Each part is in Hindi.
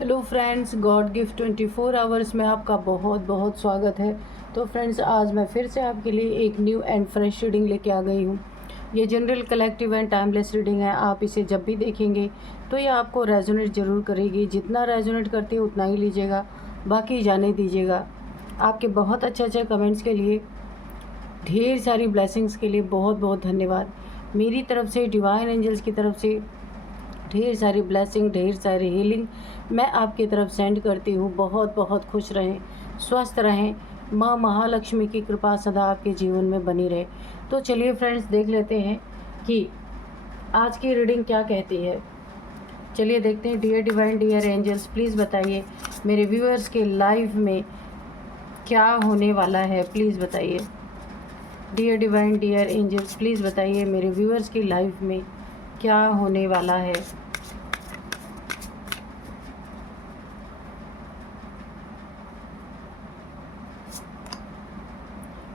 Hello friends, God gift 24 hours में आपका बहुत बहुत स्वागत है। तो फ्रेंड्स, आज मैं फिर से आपके लिए एक न्यू एंड फ्रेश रीडिंग लेके आ गई हूँ। ये general collective and timeless reading है। आप इसे जब भी देखेंगे तो ये आपको रेजोनेट ज़रूर करेगी। जितना रेजोनेट करती है उतना ही लीजिएगा, बाकी जाने दीजिएगा। आपके बहुत अच्छे कमेंट्स के लिए, ढेर सारी ब्लेसिंग्स के लिए बहुत बहुत धन्यवाद। मेरी तरफ से, डिवाइन एंजल्स की तरफ से ढेर सारी ब्लेसिंग, ढेर सारी हीलिंग मैं आपकी तरफ सेंड करती हूँ। बहुत बहुत खुश रहें, स्वस्थ रहें। माँ महालक्ष्मी की कृपा सदा आपके जीवन में बनी रहे। तो चलिए फ्रेंड्स, देख लेते हैं कि आज की रीडिंग क्या कहती है। चलिए देखते हैं। Dear divine, dear angels, please बताइए मेरे व्यूअर्स के लाइफ में क्या होने वाला है। प्लीज़ बताइए। Dear divine, dear angels, please बताइए मेरे व्यूअर्स की लाइफ में क्या होने वाला है।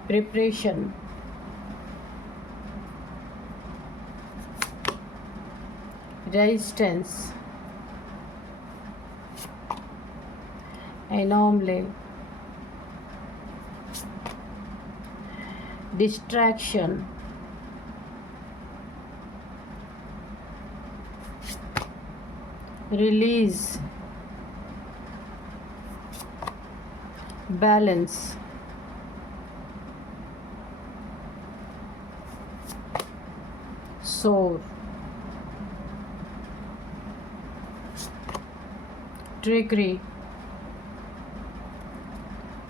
Preparation, resistance, anomaly, distraction, release, balance, soar, trickery,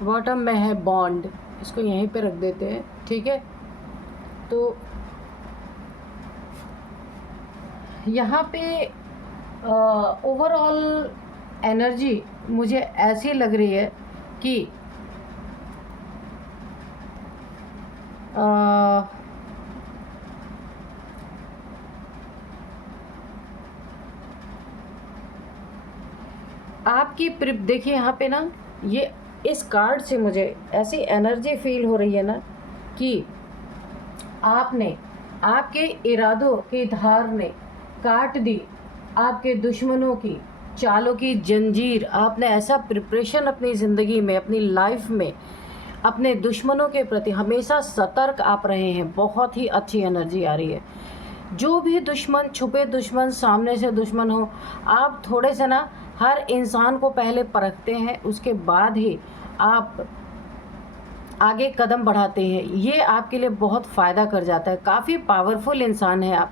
bottom में है बॉन्ड। इसको यहीं पे रख देते हैं, ठीक है। तो यहाँ पे ओवरऑल एनर्जी मुझे ऐसी लग रही है कि आपकी देखिए यहाँ पे ना, ये इस कार्ड से मुझे ऐसी एनर्जी फील हो रही है ना कि आपने, आपके इरादों की धार ने काट दी आपके दुश्मनों की चालों की जंजीर। आपने ऐसा प्रिपरेशन अपनी ज़िंदगी में, अपनी लाइफ में अपने दुश्मनों के प्रति हमेशा सतर्क आप रहे हैं। बहुत ही अच्छी एनर्जी आ रही है। जो भी दुश्मन, छुपे दुश्मन, सामने से दुश्मन हो, आप थोड़े से ना हर इंसान को पहले परखते हैं, उसके बाद ही आप आगे कदम बढ़ाते हैं। ये आपके लिए बहुत फ़ायदा कर जाता है। काफ़ी पावरफुल इंसान है आप।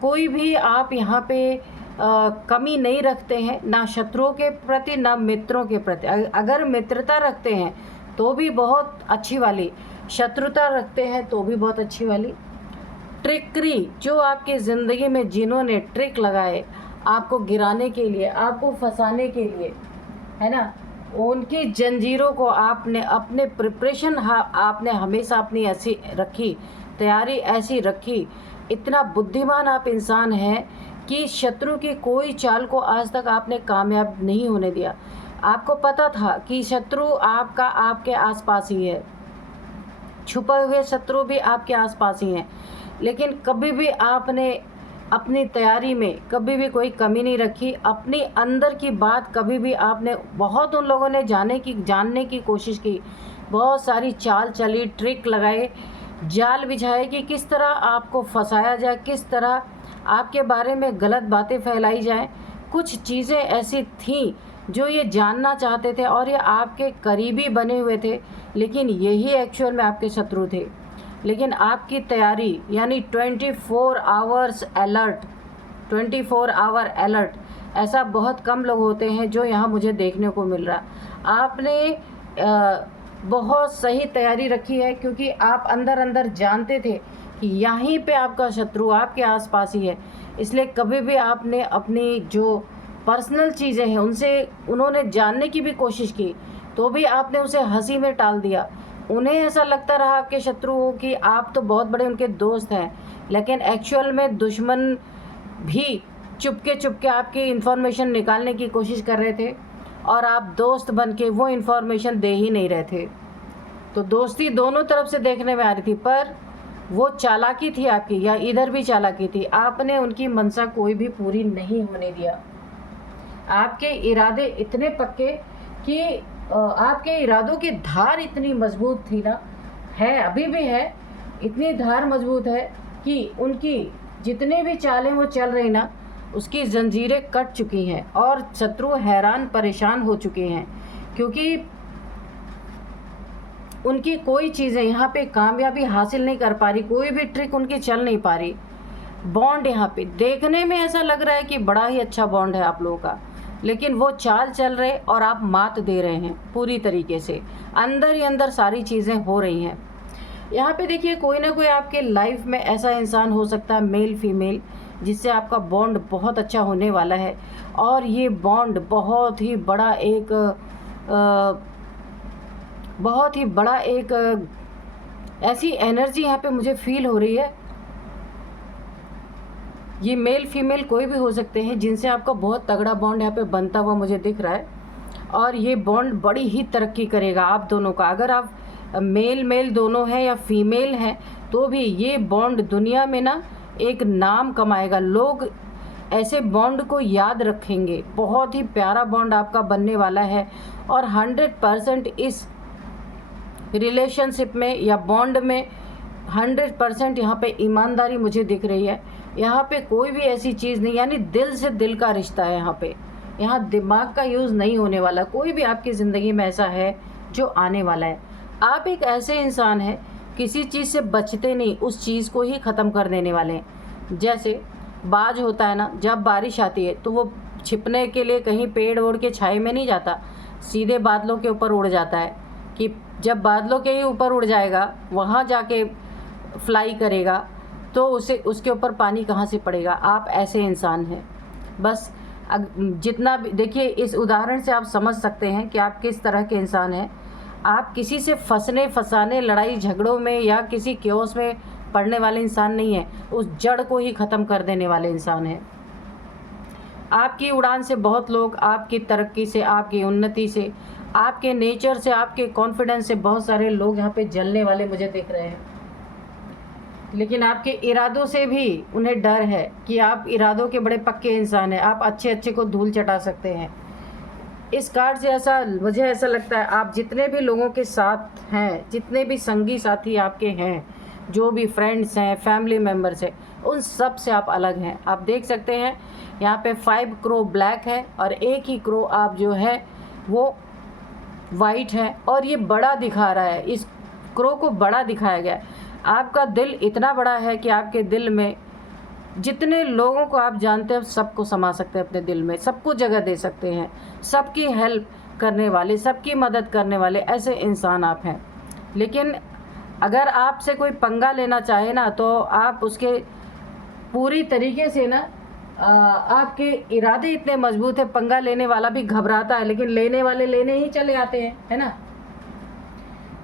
कोई भी आप यहाँ पे कमी नहीं रखते हैं, ना शत्रुओं के प्रति ना मित्रों के प्रति। अगर मित्रता रखते हैं तो भी बहुत अच्छी वाली, शत्रुता रखते हैं तो भी बहुत अच्छी वाली। ट्रिकरी, जो आपकी ज़िंदगी में जिन्होंने ट्रिक लगाए आपको गिराने के लिए, आपको फंसाने के लिए, है ना, उनकी जंजीरों को आपने अपने प्रिपरेशन, आपने हमेशा अपनी ऐसी रखी, तैयारी ऐसी रखी। इतना बुद्धिमान आप इंसान हैं कि शत्रु की कोई चाल को आज तक आपने कामयाब नहीं होने दिया। आपको पता था कि शत्रु आपका आपके आसपास ही है, छुपे हुए शत्रु भी आपके आसपास ही हैं, लेकिन कभी भी आपने अपनी तैयारी में कभी भी कोई कमी नहीं रखी। अपनी अंदर की बात कभी भी आपने, बहुत उन लोगों ने जानने की कोशिश की, बहुत सारी चाल चली, ट्रिक लगाए, जाल बिछाए कि किस तरह आपको फंसाया जाए, किस तरह आपके बारे में गलत बातें फैलाई जाएं। कुछ चीज़ें ऐसी थीं जो ये जानना चाहते थे और ये आपके करीबी बने हुए थे, लेकिन यही एक्चुअल में आपके शत्रु थे। लेकिन आपकी तैयारी, यानी 24 आवर्स अलर्ट, 24 आवर अलर्ट, ऐसा बहुत कम लोग होते हैं जो यहाँ मुझे देखने को मिल रहा। आपने बहुत सही तैयारी रखी है, क्योंकि आप अंदर अंदर जानते थे कि यहीं पे आपका शत्रु आपके आसपास ही है। इसलिए कभी भी आपने अपनी जो पर्सनल चीज़ें हैं उन्होंने जानने की भी कोशिश की, तो भी आपने उसे हंसी में टाल दिया। उन्हें ऐसा लगता रहा आपके शत्रुओं कि आप तो बहुत बड़े उनके दोस्त हैं, लेकिन एक्चुअल में दुश्मन भी चुपके आपकी इन्फॉर्मेशन निकालने की कोशिश कर रहे थे और आप दोस्त बन के वो इन्फॉर्मेशन दे ही नहीं रहे थे। तो दोस्ती दोनों तरफ से देखने में आ रही थी, पर वो चालाकी थी आपकी, या इधर भी चालाकी थी। आपने उनकी मंशा कोई भी पूरी नहीं होने दिया। आपके इरादे इतने पक्के कि आपके इरादों की धार इतनी मजबूत थी ना, है अभी भी है, इतनी धार मजबूत है कि उनकी जितने भी चालें वो चल रही ना, उसकी जंजीरें कट चुकी हैं और शत्रु हैरान परेशान हो चुके हैं, क्योंकि उनकी कोई चीज़ें यहाँ पे कामयाबी हासिल नहीं कर पा रही, कोई भी ट्रिक उनकी चल नहीं पा रही। बॉन्ड यहाँ पे देखने में ऐसा लग रहा है कि बड़ा ही अच्छा बॉन्ड है आप लोगों का, लेकिन वो चाल चल रहे और आप मात दे रहे हैं पूरी तरीके से, अंदर ही अंदर सारी चीज़ें हो रही हैं। यहाँ पे देखिए कोई ना कोई आपके लाइफ में ऐसा इंसान हो सकता है, मेल फीमेल, जिससे आपका बॉन्ड बहुत अच्छा होने वाला है। और ये बॉन्ड बहुत ही बड़ा एक ऐसी एनर्जी यहाँ पे मुझे फील हो रही है। ये मेल फीमेल कोई भी हो सकते हैं, जिनसे आपका बहुत तगड़ा बॉन्ड यहाँ पे बनता हुआ मुझे दिख रहा है। और ये बॉन्ड बड़ी ही तरक्की करेगा आप दोनों का। अगर आप मेल दोनों हैं या फीमेल हैं तो भी ये बॉन्ड दुनिया में ना एक नाम कमाएगा, लोग ऐसे बॉन्ड को याद रखेंगे। बहुत ही प्यारा बॉन्ड आपका बनने वाला है और 100% इस रिलेशनशिप में या बॉन्ड में 100% यहाँ पे ईमानदारी मुझे दिख रही है। यहाँ पे कोई भी ऐसी चीज़ नहीं, यानी दिल से दिल का रिश्ता है यहाँ पे। यहाँ दिमाग का यूज़ नहीं होने वाला। कोई भी आपकी ज़िंदगी में ऐसा है जो आने वाला है। आप एक ऐसे इंसान हैं, किसी चीज़ से बचते नहीं, उस चीज़ को ही ख़त्म कर देने वाले हैं। जैसे बाज होता है ना, जब बारिश आती है तो वो छिपने के लिए कहीं पेड़ ओढ़ के छाए में नहीं जाता, सीधे बादलों के ऊपर उड़ जाता है कि जब बादलों के ही ऊपर उड़ जाएगा, वहाँ जाके फ्लाई करेगा, तो उसे उसके ऊपर पानी कहाँ से पड़ेगा। आप ऐसे इंसान हैं। बस जितना भी देखिए, इस उदाहरण से आप समझ सकते हैं कि आप किस तरह के इंसान हैं। आप किसी से फंसाने लड़ाई झगड़ों में या किसी क्योस में पड़ने वाले इंसान नहीं हैं, उस जड़ को ही ख़त्म कर देने वाले इंसान हैं। आपकी उड़ान से बहुत लोग, आपकी तरक्की से, आपकी उन्नति से, आपके नेचर से, आपके कॉन्फिडेंस से बहुत सारे लोग यहाँ पे जलने वाले मुझे दिख रहे हैं। लेकिन आपके इरादों से भी उन्हें डर है कि आप इरादों के बड़े पक्के इंसान हैं, आप अच्छे को धूल चटा सकते हैं। इस कार्ड से मुझे ऐसा लगता है, आप जितने भी लोगों के साथ हैं, जितने भी संगी साथी आपके हैं, जो भी फ्रेंड्स हैं, फैमिली मेम्बर्स हैं, उन सब से आप अलग हैं। आप देख सकते हैं यहाँ पे 5 क्रो ब्लैक है और एक ही क्रो आप जो है वो वाइट है, और ये बड़ा दिखा रहा है। इस क्रो को बड़ा दिखाया गया है। आपका दिल इतना बड़ा है कि आपके दिल में जितने लोगों को आप जानते हैं सबको समा सकते हैं अपने दिल में, सबको जगह दे सकते हैं, सबकी हेल्प करने वाले, सबकी मदद करने वाले ऐसे इंसान आप हैं। लेकिन अगर आपसे कोई पंगा लेना चाहे ना, तो आप उसके पूरी तरीके से ना, आपके इरादे इतने मजबूत है, पंगा लेने वाला भी घबराता है, लेकिन लेने वाले लेने ही चले आते हैं, है ना।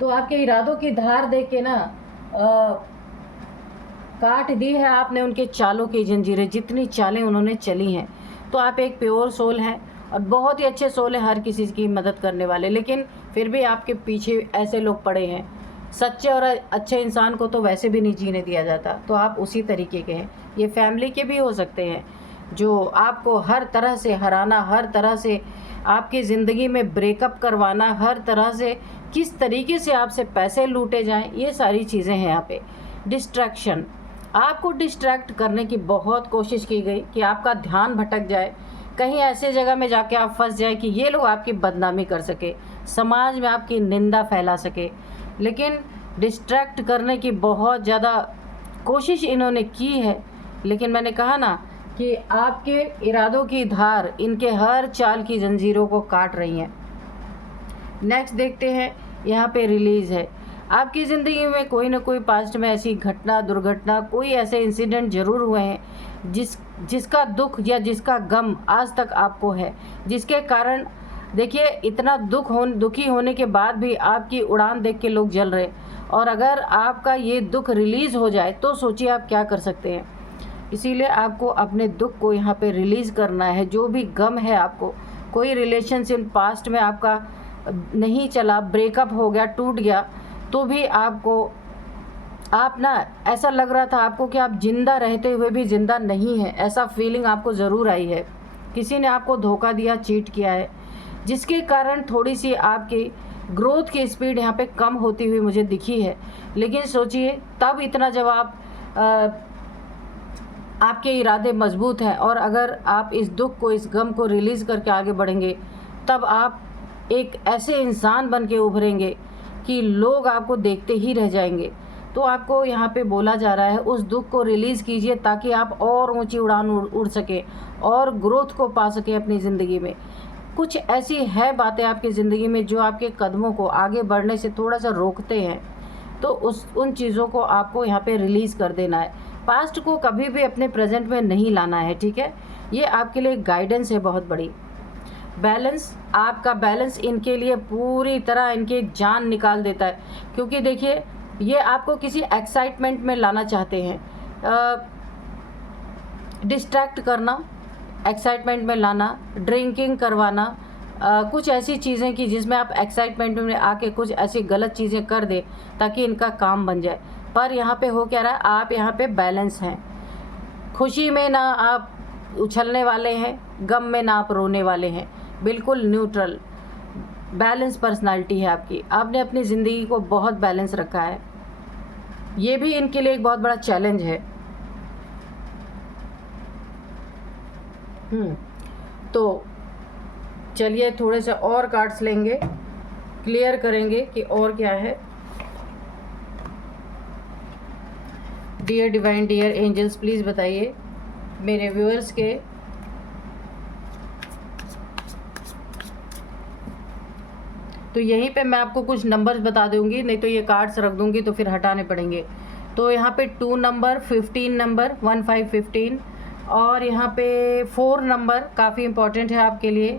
तो आपके इरादों की धार देख के ना काट दी है आपने उनके चालों की जंजीरें, जितनी चालें उन्होंने चली हैं। तो आप एक प्योर सोल हैं और बहुत ही अच्छे सोल हैं, हर किसी की मदद करने वाले, लेकिन फिर भी आपके पीछे ऐसे लोग पड़े हैं। सच्चे और अच्छे इंसान को तो वैसे भी नहीं जीने दिया जाता, तो आप उसी तरीके के हैं। ये फैमिली के भी हो सकते हैं, जो आपको हर तरह से हराना, हर तरह से आपकी ज़िंदगी में ब्रेकअप करवाना, हर तरह से किस तरीके से आपसे पैसे लूटे जाएं, ये सारी चीज़ें हैं यहाँ पे। डिस्ट्रैक्शन, आपको डिस्ट्रैक्ट करने की बहुत कोशिश की गई कि आपका ध्यान भटक जाए, कहीं ऐसे जगह में जाके आप फंस जाए कि ये लोग आपकी बदनामी कर सके, समाज में आपकी निंदा फैला सके। लेकिन डिस्ट्रैक्ट करने की बहुत ज़्यादा कोशिश इन्होंने की है, लेकिन मैंने कहा ना कि आपके इरादों की धार इनके हर चाल की जंजीरों को काट रही हैं। नेक्स्ट देखते हैं, यहाँ पे रिलीज़ है। आपकी ज़िंदगी में कोई ना कोई पास्ट में ऐसी घटना, दुर्घटना, कोई ऐसे इंसिडेंट ज़रूर हुए हैं जिसका दुख या जिसका गम आज तक आपको है, जिसके कारण देखिए इतना दुखी होने के बाद भी आपकी उड़ान देख के लोग जल रहे। और अगर आपका ये दुख रिलीज़ हो जाए तो सोचिए आप क्या कर सकते हैं। इसीलिए आपको अपने दुख को यहाँ पे रिलीज़ करना है। जो भी गम है आपको, कोई रिलेशनशिप पास्ट में आपका नहीं चला, ब्रेकअप हो गया, टूट गया, तो भी आप ना ऐसा लग रहा था आपको कि आप ज़िंदा रहते हुए भी ज़िंदा नहीं हैं, ऐसा फीलिंग आपको ज़रूर आई है किसी ने आपको धोखा दिया, चीट किया है, जिसके कारण थोड़ी सी आपकी ग्रोथ की स्पीड यहाँ पे कम होती हुई मुझे दिखी है। लेकिन सोचिए, तब इतना जब आपके इरादे मजबूत हैं और अगर आप इस दुख को, इस गम को रिलीज़ करके आगे बढ़ेंगे, तब आप एक ऐसे इंसान बन के उभरेंगे कि लोग आपको देखते ही रह जाएंगे। तो आपको यहाँ पे बोला जा रहा है, उस दुख को रिलीज़ कीजिए ताकि आप और ऊंची उड़ान उड़ सकें और ग्रोथ को पा सकें अपनी ज़िंदगी में। कुछ ऐसी है बातें आपकी ज़िंदगी में जो आपके कदमों को आगे बढ़ने से थोड़ा सा रोकते हैं, तो उन चीज़ों को आपको यहाँ पे रिलीज़ कर देना है। पास्ट को कभी भी अपने प्रेजेंट में नहीं लाना है, ठीक है। ये आपके लिए गाइडेंस है बहुत बड़ी। बैलेंस, आपका बैलेंस इनके लिए पूरी तरह इनकी जान निकाल देता है, क्योंकि देखिए ये आपको किसी एक्साइटमेंट में लाना चाहते हैं, डिस्ट्रैक्ट करना, एक्साइटमेंट में लाना, ड्रिंकिंग करवाना, कुछ ऐसी चीज़ें कि जिसमें आप एक्साइटमेंट में आके कुछ ऐसी गलत चीज़ें कर दें ताकि इनका काम बन जाए। पर यहाँ पे हो क्या रहा है, आप यहाँ पे बैलेंस हैं। खुशी में ना आप उछलने वाले हैं, गम में ना आप रोने वाले हैं, बिल्कुल न्यूट्रल बैलेंस पर्सनालिटी है आपकी। आपने अपनी ज़िंदगी को बहुत बैलेंस रखा है। ये भी इनके लिए एक बहुत बड़ा चैलेंज है। तो चलिए थोड़े से और कार्ड्स लेंगे, क्लियर करेंगे कि और क्या है। Dear divine, dear angels, please बताइए मेरे व्यूअर्स के तो यहीं पे मैं आपको कुछ नंबर्स बता दूंगी, नहीं तो ये कार्ड्स रख दूंगी तो फिर हटाने पड़ेंगे। तो यहाँ पे 2 नंबर, 15 नंबर, 1515, और यहाँ पे 4 नंबर काफ़ी इम्पॉर्टेंट है आपके लिए,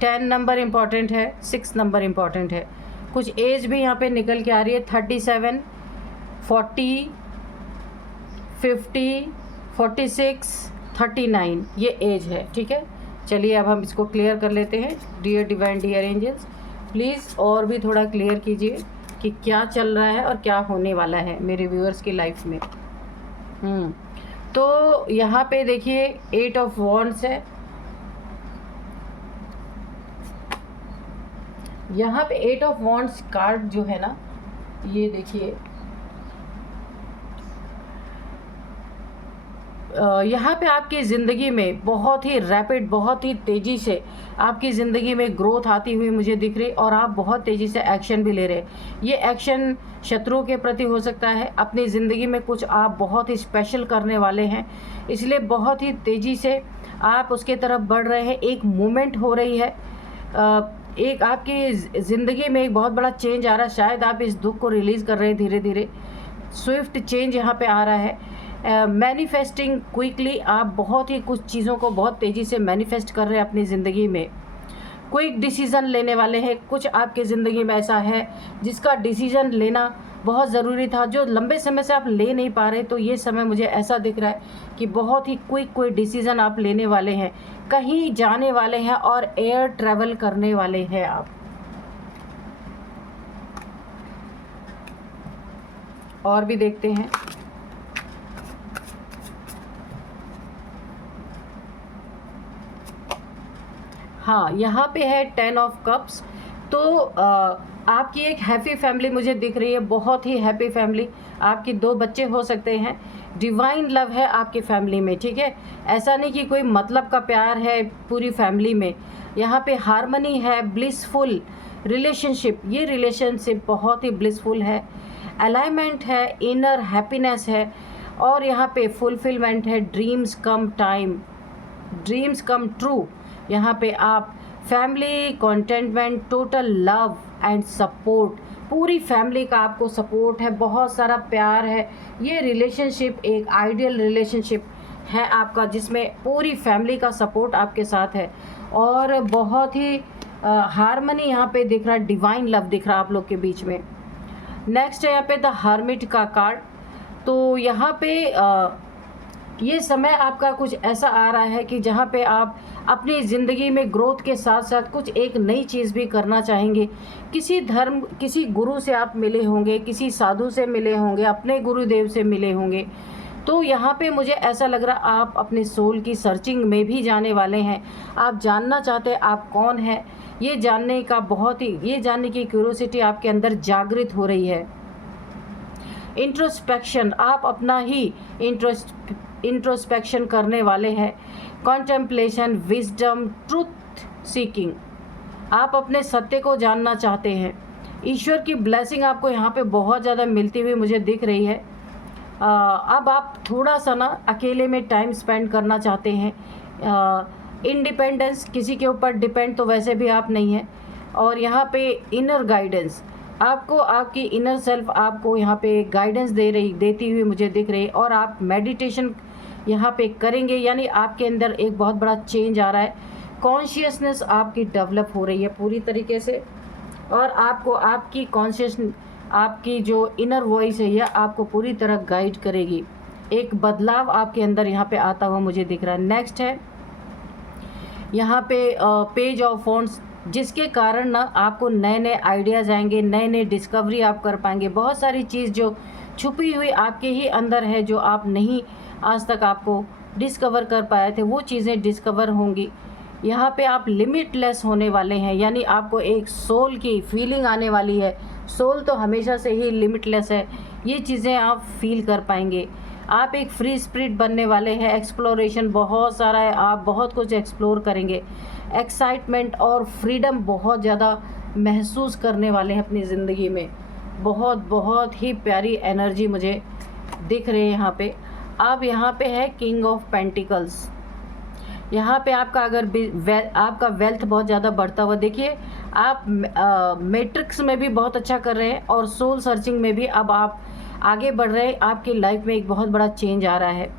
10 नंबर इम्पॉर्टेंट है, 6 नंबर इम्पॉर्टेंट है। कुछ एज भी यहाँ पे निकल के आ रही है, 37, 40, 50, 46, 39 ये एज है, ठीक है। चलिए अब हम इसको क्लियर कर लेते हैं। Dear divine, dear angels, please और भी थोड़ा क्लियर कीजिए कि क्या चल रहा है और क्या होने वाला है मेरे व्यूअर्स की लाइफ में। तो यहाँ पे देखिए 8 ऑफ वॉन्ड्स है, यहाँ पे 8 ऑफ वॉन्ड्स कार्ड जो है ना, ये देखिए यहाँ पे आपकी ज़िंदगी में बहुत ही रैपिड, बहुत ही तेज़ी से आपकी ज़िंदगी में ग्रोथ आती हुई मुझे दिख रही, और आप बहुत तेज़ी से एक्शन भी ले रहे हैं। ये एक्शन शत्रुओं के प्रति हो सकता है, अपनी ज़िंदगी में कुछ आप बहुत ही स्पेशल करने वाले हैं, इसलिए बहुत ही तेज़ी से आप उसके तरफ बढ़ रहे हैं। एक मूवमेंट हो रही है, एक आपकी ज़िंदगी में एक बहुत बड़ा चेंज आ रहा है। शायद आप इस दुख को रिलीज़ कर रहे हैं धीरे धीरे, स्विफ्ट चेंज यहाँ पे आ रहा है। मैनिफेस्टिंग क्विकली, आप बहुत ही कुछ चीज़ों को बहुत तेज़ी से मैनिफेस्ट कर रहे हैं अपनी ज़िंदगी में। क्विक डिसीज़न लेने वाले हैं। कुछ आपके ज़िंदगी में ऐसा है जिसका डिसीज़न लेना बहुत ज़रूरी था, जो लंबे समय से आप ले नहीं पा रहे, तो ये समय मुझे ऐसा दिख रहा है कि बहुत ही क्विक कोई डिसीज़न आप लेने वाले हैं, कहीं जाने वाले हैं और एयर ट्रैवल करने वाले हैं आप। और भी देखते हैं। हाँ, यहाँ पे है 10 ऑफ कप्स। तो आपकी एक हैप्पी फैमिली मुझे दिख रही है, बहुत ही हैप्पी फैमिली। आपके 2 बच्चे हो सकते हैं, डिवाइन लव है आपकी फैमिली में, ठीक है। ऐसा नहीं कि कोई मतलब का प्यार है पूरी फैमिली में। यहाँ पे हार्मनी है, ब्लिसफुल रिलेशनशिप, ये रिलेशनशिप बहुत ही ब्लिसफुल है। अलाइनमेंट है, इनर हैप्पीनेस है, और यहाँ पे फुलफिलमेंट है। Dreams come time, dreams come true. यहाँ पे आप family, contentment, total love and support, पूरी फैमिली का आपको सपोर्ट है, बहुत सारा प्यार है। ये रिलेशनशिप एक आइडियल रिलेशनशिप है आपका, जिसमें पूरी फैमिली का सपोर्ट आपके साथ है, और बहुत ही हार्मनी यहाँ पे दिख रहा है, डिवाइन लव दिख रहा है आप लोग के बीच में। नेक्स्ट है यहाँ पे द हर्मिट का कार्ड। तो यहाँ पे ये समय आपका कुछ ऐसा आ रहा है कि जहाँ पे आप अपनी ज़िंदगी में ग्रोथ के साथ साथ कुछ एक नई चीज़ भी करना चाहेंगे। किसी धर्म, किसी गुरु से आप मिले होंगे, किसी साधु से मिले होंगे, अपने गुरुदेव से मिले होंगे, तो यहाँ पे मुझे ऐसा लग रहा आप अपने सोल की सर्चिंग में भी जाने वाले हैं। आप जानना चाहते हैं आप कौन हैं, ये जानने की क्यूरोसिटी आपके अंदर जागृत हो रही है। इंट्रोस्पेक्शन, आप अपना ही इंट्रोस्पेक्शन करने वाले हैं। कॉन्टेम्पलेशन, विजडम, ट्रूथ सीकिंग, आप अपने सत्य को जानना चाहते हैं। ईश्वर की ब्लेसिंग आपको यहाँ पे बहुत ज़्यादा मिलती हुई मुझे दिख रही है। अब आप थोड़ा सा ना अकेले में टाइम स्पेंड करना चाहते हैं। इंडिपेंडेंस, किसी के ऊपर डिपेंड तो वैसे भी आप नहीं हैं। और यहाँ पे इनर गाइडेंस, आपको आपकी इनर सेल्फ आपको यहाँ पे गाइडेंस देती हुई मुझे दिख रही है। और आप मेडिटेशन यहाँ पे करेंगे, यानी आपके अंदर एक बहुत बड़ा चेंज आ रहा है। कॉन्शियसनेस आपकी डेवलप हो रही है पूरी तरीके से, और आपको आपकी आपकी जो इनर वॉइस है यह आपको पूरी तरह गाइड करेगी। एक बदलाव आपके अंदर यहाँ पे आता हुआ मुझे दिख रहा है। नेक्स्ट है यहाँ पे पेज ऑफ वॉन्ड्स, जिसके कारण ना आपको नए नए आइडियाज़ आएंगे, नए नए डिस्कवरी आप कर पाएंगे। बहुत सारी चीज़ जो छुपी हुई आपके ही अंदर है, जो आप नहीं आज तक आपको डिस्कवर कर पाए थे, वो चीज़ें डिस्कवर होंगी। यहाँ पे आप लिमिटलेस होने वाले हैं, यानी आपको एक सोल की फीलिंग आने वाली है। सोल तो हमेशा से ही लिमिटलेस है, ये चीज़ें आप फील कर पाएंगे। आप एक फ्री स्पिरिट बनने वाले हैं। एक्सप्लोरेशन बहुत सारा है, आप बहुत कुछ एक्सप्लोर करेंगे। एक्साइटमेंट और फ्रीडम बहुत ज़्यादा महसूस करने वाले हैं अपनी ज़िंदगी में। बहुत ही प्यारी एनर्जी मुझे दिख रही है यहाँ पे। अब यहाँ पे है किंग ऑफ पेंटिकल्स। यहाँ पे आपका आपका वेल्थ बहुत ज़्यादा बढ़ता हुआ देखिए। आप मैट्रिक्स में भी बहुत अच्छा कर रहे हैं और सोल सर्चिंग में भी अब आप आगे बढ़ रहे हैं। आपकी लाइफ में एक बहुत बड़ा चेंज आ रहा है।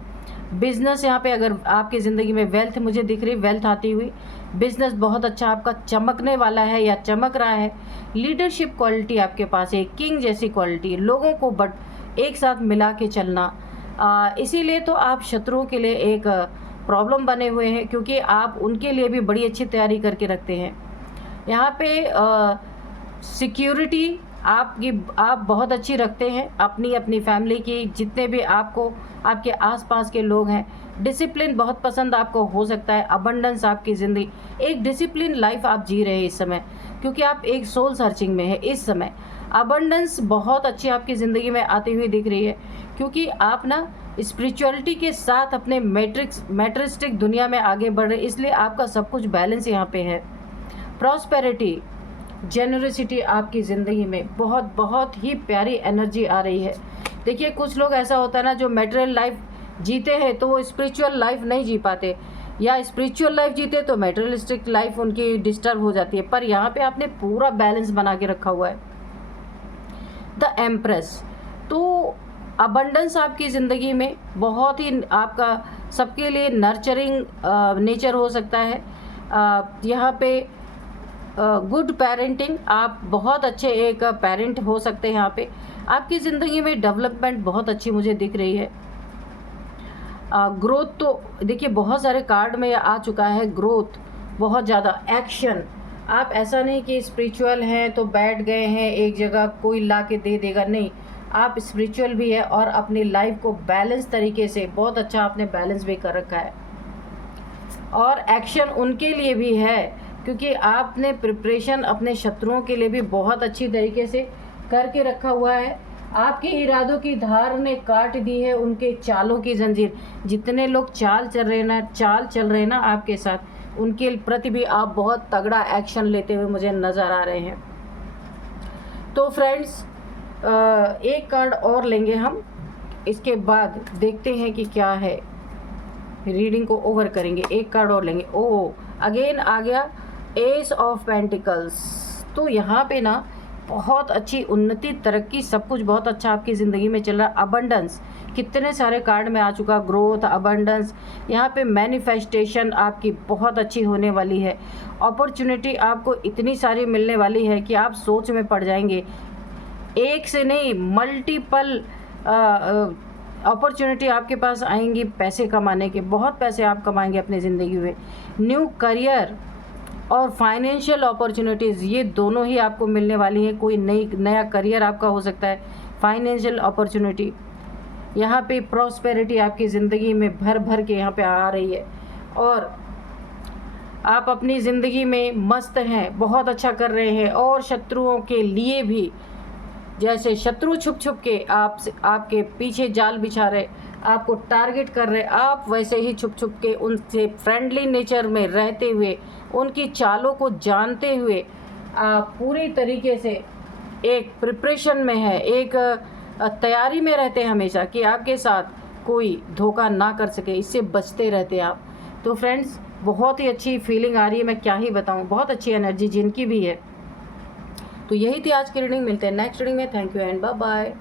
बिजनेस, यहाँ पे अगर आपकी ज़िंदगी में वेल्थ मुझे दिख रही, वेल्थ आती हुई, बिजनेस बहुत अच्छा आपका चमकने वाला है या चमक रहा है। लीडरशिप क्वालिटी आपके पास है, किंग जैसी क्वालिटी, लोगों को एक साथ मिला के चलना। इसीलिए तो आप शत्रुओं के लिए एक प्रॉब्लम बने हुए हैं, क्योंकि आप उनके लिए भी बड़ी अच्छी तैयारी करके रखते हैं। यहाँ पे सिक्योरिटी आप बहुत अच्छी रखते हैं अपनी फैमिली की, जितने भी आपके आसपास के लोग हैं। डिसिप्लिन बहुत पसंद आपको हो सकता है। अबंडेंस आपकी ज़िंदगी, एक डिसिप्लिन लाइफ आप जी रहे हैं इस समय, क्योंकि आप एक सोल सर्चिंग में है इस समय। अबंडेंस बहुत अच्छी आपकी ज़िंदगी में आती हुई दिख रही है, क्योंकि आप ना स्पिरिचुअलिटी के साथ अपने मैट्रिस्टिक दुनिया में आगे बढ़ रहे, इसलिए आपका सब कुछ बैलेंस यहाँ पे है। प्रॉस्पेरिटी, जेनरसिटी आपकी ज़िंदगी में बहुत ही प्यारी एनर्जी आ रही है। देखिए कुछ लोग ऐसा होता है ना, जो मैटेरियल लाइफ जीते हैं तो वो स्पिरिचुअल लाइफ नहीं जी पाते, या स्पिरिचुअल लाइफ जीते तो मैटेरियलिस्टिक लाइफ उनकी डिस्टर्ब हो जाती है। पर यहाँ पे आपने पूरा बैलेंस बना के रखा हुआ है। द एम्प्रेस, तो अबंडेंस आपकी ज़िंदगी में बहुत ही आपका सबके लिए नर्चरिंग नेचर हो सकता है। यहाँ पे गुड पेरेंटिंग, आप बहुत अच्छे एक पेरेंट हो सकते हैं। यहाँ पे आपकी ज़िंदगी में डेवलपमेंट बहुत अच्छी मुझे दिख रही है। ग्रोथ तो देखिए बहुत सारे कार्ड में आ चुका है। ग्रोथ बहुत ज़्यादा, एक्शन, आप ऐसा नहीं कि स्पिरिचुअल हैं तो बैठ गए हैं एक जगह कोई ला के दे देगा, नहीं, आप स्पिरिचुअल भी है और अपनी लाइफ को बैलेंस तरीके से बहुत अच्छा आपने बैलेंस भी कर रखा है। और एक्शन उनके लिए भी है, क्योंकि आपने प्रिपरेशन अपने शत्रुओं के लिए भी बहुत अच्छी तरीके से करके रखा हुआ है। आपके इरादों की धार ने काट दी है उनके चालों की जंजीर। जितने लोग चाल चल रहे हैं ना आपके साथ, उनके प्रति भी आप बहुत तगड़ा एक्शन लेते हुए मुझे नज़र आ रहे हैं। तो फ्रेंड्स, एक कार्ड और लेंगे हम, इसके बाद देखते हैं कि क्या है, रीडिंग को ओवर करेंगे। एक कार्ड और लेंगे। ओ अगेन आ गया एस ऑफ पेंटिकल्स। तो यहाँ पे ना बहुत अच्छी उन्नति, तरक्की, सब कुछ बहुत अच्छा आपकी ज़िंदगी में चल रहा है। अबंडेंस, कितने सारे कार्ड में आ चुका, ग्रोथ, अबंडेंस। यहाँ पे मैनिफेस्टेशन आपकी बहुत अच्छी होने वाली है। अपॉर्चुनिटी आपको इतनी सारी मिलने वाली है कि आप सोच में पड़ जाएंगे। एक से नहीं, मल्टीपल अपॉर्चुनिटी आपके पास आएंगी पैसे कमाने के। बहुत पैसे आप कमाएंगे अपनी ज़िंदगी में। न्यू करियर और फाइनेंशियल अपॉर्चुनिटीज़, ये दोनों ही आपको मिलने वाली है। कोई नया करियर आपका हो सकता है, फाइनेंशियल अपॉर्चुनिटी। यहाँ पे प्रॉस्पेरिटी आपकी ज़िंदगी में भर भर के यहाँ पे आ रही है, और आप अपनी ज़िंदगी में मस्त हैं, बहुत अच्छा कर रहे हैं। और शत्रुओं के लिए भी, जैसे शत्रु छुप छुप के आपके पीछे जाल बिछा रहे, आपको टारगेट कर रहे, आप वैसे ही छुप छुप के उनसे फ्रेंडली नेचर में रहते हुए, उनकी चालों को जानते हुए, आप पूरी तरीके से एक प्रिपरेशन में है, एक तैयारी में रहते हैं हमेशा कि आपके साथ कोई धोखा ना कर सके, इससे बचते रहते आप। तो फ्रेंड्स, बहुत ही अच्छी फीलिंग आ रही है, मैं क्या ही बताऊं, बहुत अच्छी एनर्जी जिनकी भी है। तो यही थी आज की रीडिंग। मिलते हैं नेक्स्ट रीडिंग में। Thank you and bye bye.